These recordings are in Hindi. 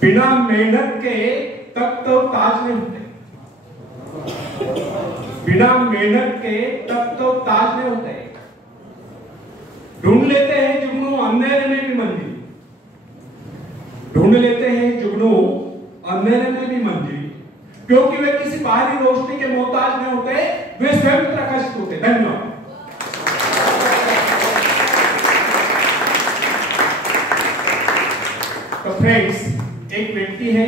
बिना मेहनत के तख्त तो ताज नहीं होते, बिना मेहनत के तख्त तो ताज नहीं होते। ढूंढ लेते हैं जुगनू अंधेरे में भी मंजिल, ढूंढ लेते हैं जुगनू अंधेरे में भी मंजिल, क्योंकि वे किसी बाहरी रोशनी के मोहताज नहीं होते, वे स्वयं प्रकाशित होते। धन्यवाद। तो फ्रेंड्स, एक व्यक्ति है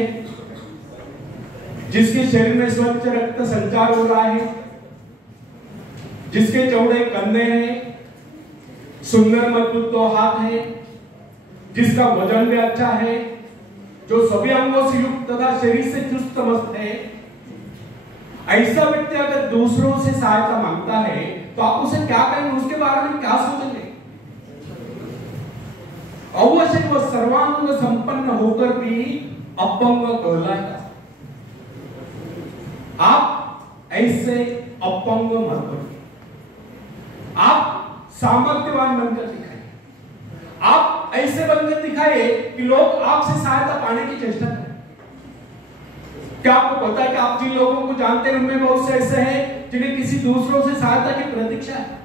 जिसके शरीर में स्वच्छ रक्त संचार हो रहा है, जिसके चौड़े कंधे हैं, सुंदर मजबूत दो हाथ है, जिसका वजन भी अच्छा है, जो सभी अंगों से युक्त तथा शरीर से चुस्त मस्त है। ऐसा व्यक्ति अगर दूसरों से सहायता मांगता है तो आप उसे क्या कहेंगे, उसके बारे में क्या सोचेंगे? अवश्य वह सर्वांग संपन्न होकर भी अपंग कहलाएगा। आप ऐसे अपंग मत बनिए, आप सामर्थ्यवान बनकर दिखाइए, आप ऐसे बनकर दिखाइए कि लोग आपसे सहायता पाने की चेष्टा करें। क्या आपको पता है कि आप जिन लोगों को जानते हैं उनमें बहुत से ऐसे हैं जिन्हें किसी दूसरों से सहायता की प्रतीक्षा है।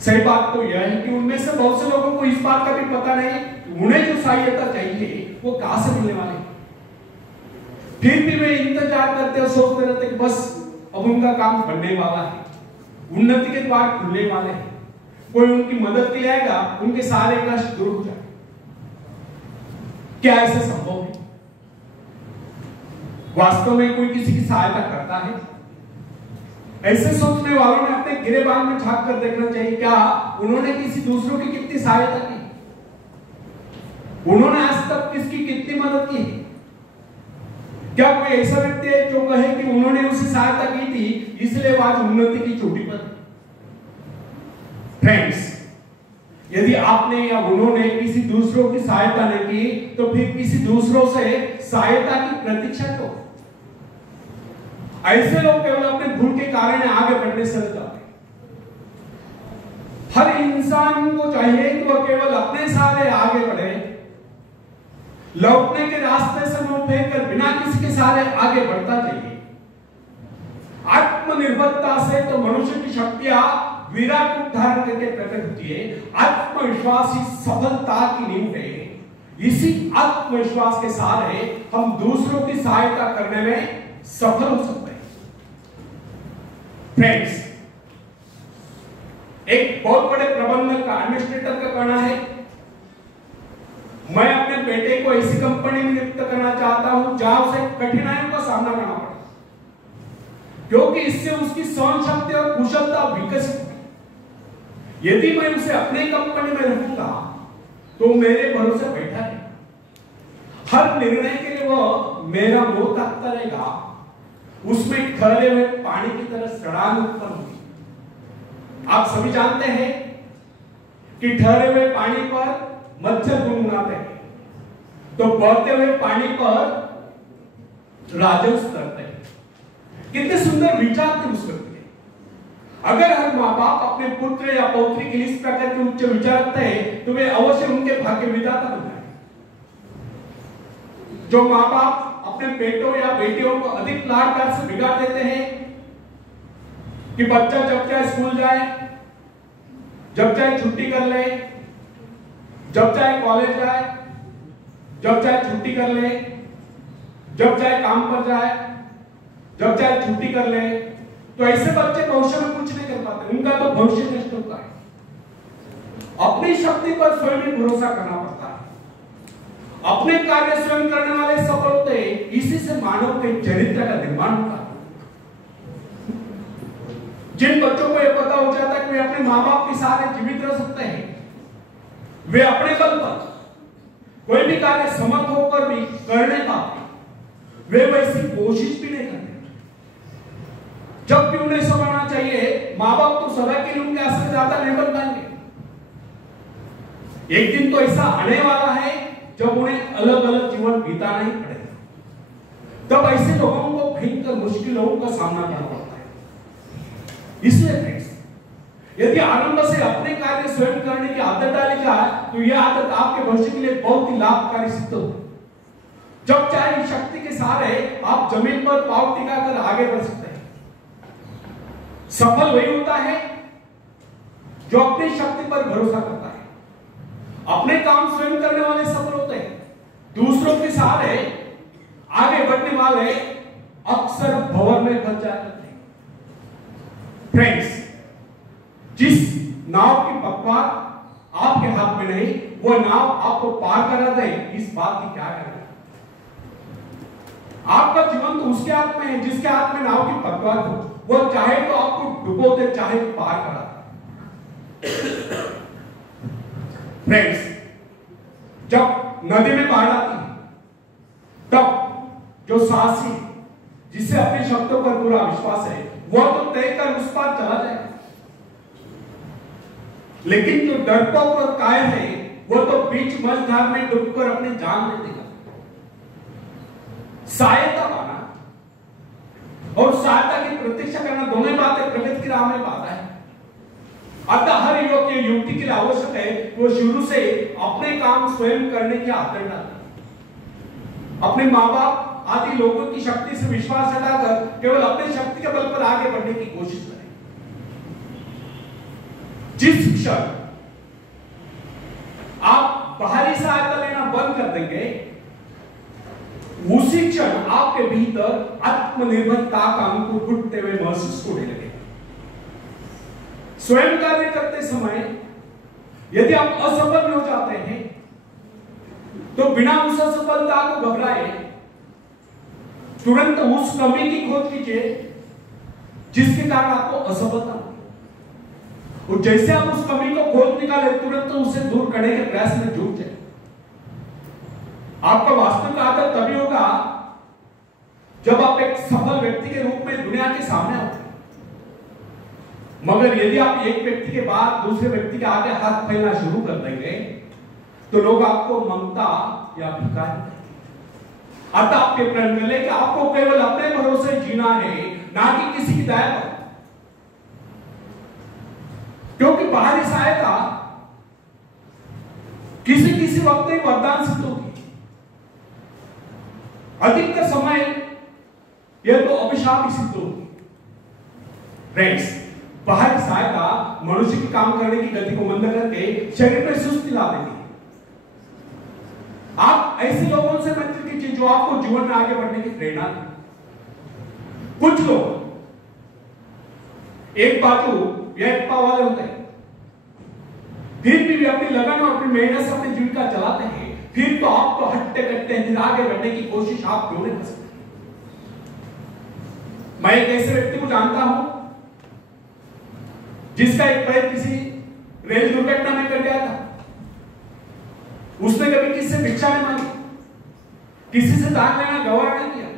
सही बात तो यह है कि उनमें से बहुत से लोगों को इस बात का भी पता नहीं उन्हें जो सहायता चाहिए वो कहां से मिलने वाली, फिर भी वे इंतजार करते और सोचते रहते कि बस अब उनका काम बनने वाला है, उन्नति के द्वार खुलने वाले हैं, कोई उनकी मदद के लिए आएगा, उनके सारे कष्ट दूर हो जाए। क्या ऐसा संभव है? वास्तव में कोई किसी की सहायता करता है? ऐसे सोचने वालों ने अपने गिरेबान में झांक कर देखना चाहिए, क्या उन्होंने किसी दूसरों की कितनी सहायता की, उन्होंने आज तक किसकी कितनी मदद की? क्या कोई ऐसा व्यक्ति है जो कहे कि उन्होंने उसे सहायता की थी इसलिए वो आज उन्नति की चोटी पर? फ्रेंड्स, यदि आपने या उन्होंने किसी दूसरों की सहायता नहीं की तो फिर किसी दूसरों से सहायता की प्रतीक्षा क्यों? ऐसे लोग केवल अपने भूल के कारण आगे बढ़ने से जाते हैं। हर इंसान को चाहिए कि वह केवल अपने सहारे आगे बढ़े, लौटने के रास्ते से मुंह फेंक कर बिना किसी के सहारे आगे बढ़ता चाहिए। आत्मनिर्भरता से तो मनुष्य की शक्तियां विराट रूप धारण करके प्रकट होती है। आत्मविश्वास ही सफलता की नींव है। इसी आत्मविश्वास के सहारे हम दूसरों की सहायता करने में सफल हो सकते हैं। फ्रेंड्स, एक बहुत बड़े प्रबंधक का, एडमिनिस्ट्रेटर का कहना है, मैं अपने बेटे को ऐसी कंपनी में नियुक्त करना चाहता हूं जहां उसे कठिनाइयों का सामना करना पड़े, क्योंकि इससे उसकी सहन शक्ति और कुशलता विकसित होगी। यदि मैं उसे अपनी कंपनी में रखूंगा तो मेरे भरोसे बैठा है, हर निर्णय के लिए वो मेरा मुंह ताकता रहेगा, उसमें ठहरे हुए पानी की तरह सड़ान उत्पन्न होगी। आप सभी जानते हैं कि ठहरे हुए पानी पर मच्छर गुनगुनाते हैं, तो बहते हुए पानी पर राजहंस करते हैं। कितने सुंदर विचार थे उस व्यक्ति के। अगर हर माँ बाप अपने पुत्र या पौत्री के लिए इस प्रकार के उच्च विचार रखते हैं तो वे अवश्य उनके भाग्य विधाता बन जाएंगे। जो माँ बाप अपने बेटों या बेटियों को अधिक लाड प्यार से बिगाड़ देते हैं कि बच्चा जब चाहे स्कूल जाए, जब चाहे छुट्टी कर ले, जब चाहे कॉलेज जाए, जब चाहे छुट्टी कर ले, जब चाहे काम पर जाए, जब चाहे छुट्टी कर ले, तो ऐसे बच्चे भविष्य में कुछ नहीं कर पाते, उनका तो भविष्य नष्ट होता है। अपनी शक्ति पर स्वयं ही भरोसा करना पड़ता है। अपने कार्य स्वयं करने वाले सफल होते हैं। इसी से मानव के चरित्र का निर्माण होता है। जिन बच्चों को यह पता हो जाता है कि वे अपने माँ बाप के सहारे जीवित रह सकते हैं, वे अपने बल पर कोई भी कार्य समर्थ होकर भी करने पाते, वे वैसी कोशिश भी नहीं करते। जब भी उन्हें समझना चाहिए, माँ बाप तो सदा के लिए उनके आश्रय ज्यादा नहीं बन पाएंगे। एक दिन तो ऐसा आने वाला है जब उन्हें अलग अलग जीवन बिताना ही पड़ेगा। तब ऐसे लोगों को भयंकर मुश्किलों का सामना करना पड़ता है। इसलिए फ्रेंड्स, यदि आरंभ से अपने कार्य स्वयं करने की आदत डाली जाए तो यह आदत आपके भविष्य के लिए बहुत ही लाभकारी सिद्ध होगी। जब चाहे शक्ति के सहारे आप जमीन पर पांव टिकाकर आगे बढ़ सकते हैं। सफल वही होता है जो अपनी शक्ति पर भरोसा करता है। अपने काम स्वयं करने वाले सफल होते हैं। दूसरों के सहारे आगे बढ़ने वाले अक्सर भंवर में फंस जाते हैं। फ्रेंड्स, जिस नाव की पतवार आपके हाथ में नहीं, वो नाव आपको पार करा दे, इस बात की क्या करना। आपका जीवन तो उसके हाथ में है जिसके हाथ में नाव की पतवार हो। वो चाहे तो आपको डुबो दे, चाहे तो पार करा दे। फ्रेंड्स, जब नदी में बाढ़ आती है तब जो साहसी जिससे अपनी शब्दों पर पूरा विश्वास है वह तो तय कर उस पार चला जाए, लेकिन जो डरपोक और कायर है वो तो बीच मझधार में डूबकर अपनी जान दे देगा। सहायता पाना और सहायता की प्रतीक्षा करना दोनों बातें प्रगति की राह में बाधा है। अतः हर युवक या युवती के लिए आवश्यक है वो शुरू से अपने काम स्वयं करने की आदत डाले। अपने माँ बाप आदि लोगों की शक्ति से विश्वास हटाकर केवल अपनी शक्ति के बल पर आगे बढ़ने की कोशिश करें। जिस क्षण आप बाहरी सहायता लेना बंद कर देंगे उसी क्षण आपके भीतर आत्मनिर्भरता का अंकुर फूटते हुए महसूस होने लगेगा। स्वयं कार्य करते समय यदि आप असफल हो जाते हैं तो बिना उस असफलता को घबराए तुरंत उस कमी की खोज कीजिए जिसके कारण आपको असफलता मिली। और जैसे आप उस कमी को खोज निकाले तुरंत उसे दूर करने के प्रयास में जुट जाए। आपका वास्तविक आदत तभी होगा जब आप एक सफल व्यक्ति के रूप में दुनिया के सामने होते। मगर यदि आप एक व्यक्ति के बाद दूसरे व्यक्ति के आगे हाथ फैलाना शुरू कर देंगे तो लोग आपको ममता या भिखारी कहेंगे। अतः आपके प्रण में लेकर आपको केवल अपने भरोसे जीना है, ना कि किसी की दया पर। क्योंकि बाहरी सहायता किसी किसी वक्त एक वरदान सिद्ध होगी, अधिकतर समय यह तो अभिशाप ही सिद्ध होगी। फ्रेंड्स, बाहरी सहायता मनुष्य के काम करने की गति को मंद करके शरीर में सुस्ती ला देती है। आप ऐसे लोगों से मित्र कीजिए जो आपको जीवन में आगे बढ़ने की प्रेरणा दे। कुछ लोग एक बाजू या एक पाव वाले होते हैं, फिर भी वे अपनी लगन और अपनी मेहनत से अपनी जीविका चलाते हैं। फिर तो आपको हट्टे कट्टे आगे बढ़ने की कोशिश आप क्यों नहीं कर सकते। मैं एक ऐसे व्यक्ति को जानता हूं जिसका एक पैर किसी रेल दुर्घटना में कट गया था। उसने कभी किसी से भिक्षा नहीं मांगी, किसी से दान लेना गवारा नहीं किया,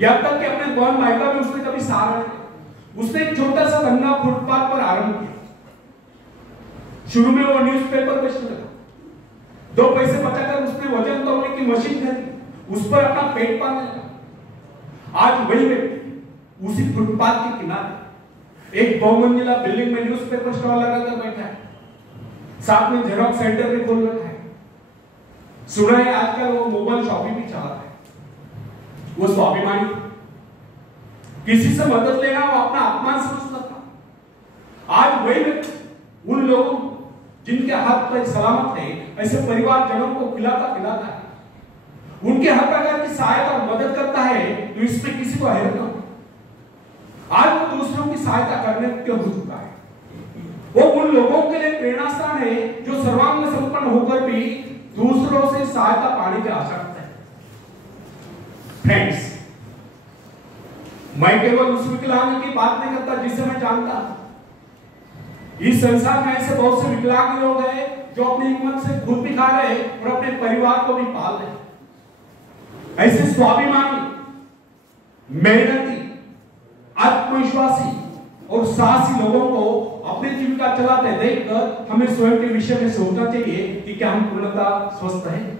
यहां तक कि अपने कौन मायका में उसने कभी सहारा नहीं किया। उसने एक छोटा सा धंधा फुटपाथ पर आरंभ किया। शुरू में वो न्यूज़पेपर बेचने लगा। 2 पैसे बचाकर उसने वजन तौलने की मशीन खरीदी, उस पर अपना पेट पालने लगा। आज वही व्यक्ति उसी फुटपाथ के किनारे एक बहुमंजिला बिल्डिंग में न्यूज़पेपर स्टॉल लगाकर बैठा है। साथ में जेरॉक्स सेंटर भी खोल रखा है। सुना है आजकल वो मोबाइल शॉपिंग भी चलाता है। वो स्वाभिमानी, किसी से मदद लेना वो अपना अपमान समझता था। आज वही व्यक्ति उन लोगों जिनके हाथ पर सलामत है ऐसे परिवारजनों को खिलाता पिलाता है, उनके हर प्रकार की सहायता और मदद करता है। तो इसमें किसी को हैरत न हो। आज वो दूसरों की सहायता करने के हो चुका है। वो उन लोगों के लिए प्रेरणा स्थान है जो सर्वांग संपन्न होकर भी दूसरों से सहायता पाने की आशा करते हैं। फ्रेंड्स, मैं केवल उस विकलांग की बात नहीं करता जिसे मैं जानता हूं। इस संसार में ऐसे बहुत से विकलांग लोग हैं जो अपनी हिम्मत से खुद भी खा रहे हैं और अपने परिवार को भी पाल रहे हैं। ऐसे स्वाभिमानी, मेहनती, आत्मविश्वासी और साहसी लोगों को अपनी जीविका चलाते देखकर हमें स्वयं के विषय में सोचना चाहिए कि क्या हम पूर्णतः स्वस्थ हैं।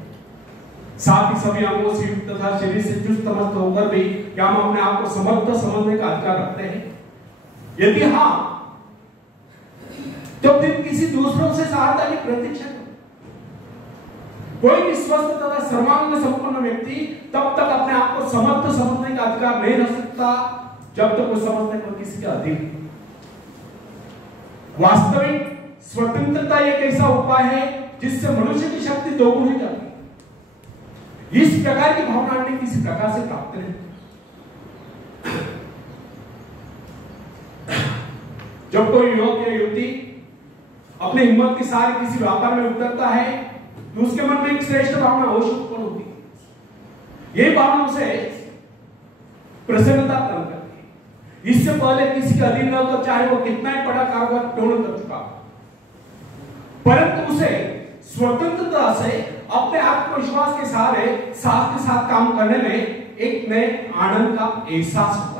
साथ ही सभी अंगों से युक्त तथा शरीर से चुस्त मस्त होकर भी क्या हम अपने आप को समर्थ समझने का अधिकार रखते हैं। यदि हाँ, तो फिर किसी दूसरों से सहायता की प्रतीक्षा करो। कोई भी स्वस्थ तथा सर्वांग संपन्न व्यक्ति तब तक अपने आप को समर्थ समझने का अधिकार नहीं रख सकता जब तक वो समझने को किसी के अधीन। वास्तविक स्वतंत्रता एक ऐसा उपाय है जिससे मनुष्य की शक्ति दोगुनी हो जाती है। इस प्रकार की भावना अन्य किसी प्रकार से प्राप्त नहीं। जब कोई युवक या युवती अपने हिम्मत के साथ किसी व्यापार में उतरता है तो उसके मन में एक श्रेष्ठ भावना अवश्य उत्पन्न होती है। यही भावना उसे प्रसन्नता प्रदान करती है। इससे पहले किसी के अधीन न हो, चाहे वो कितना ही बड़ा कारोबार क्यों न कर चुका, परंतु उसे स्वतंत्रता से अपने आत्मविश्वास के साथ काम करने में एक नए आनंद का एहसास होता है।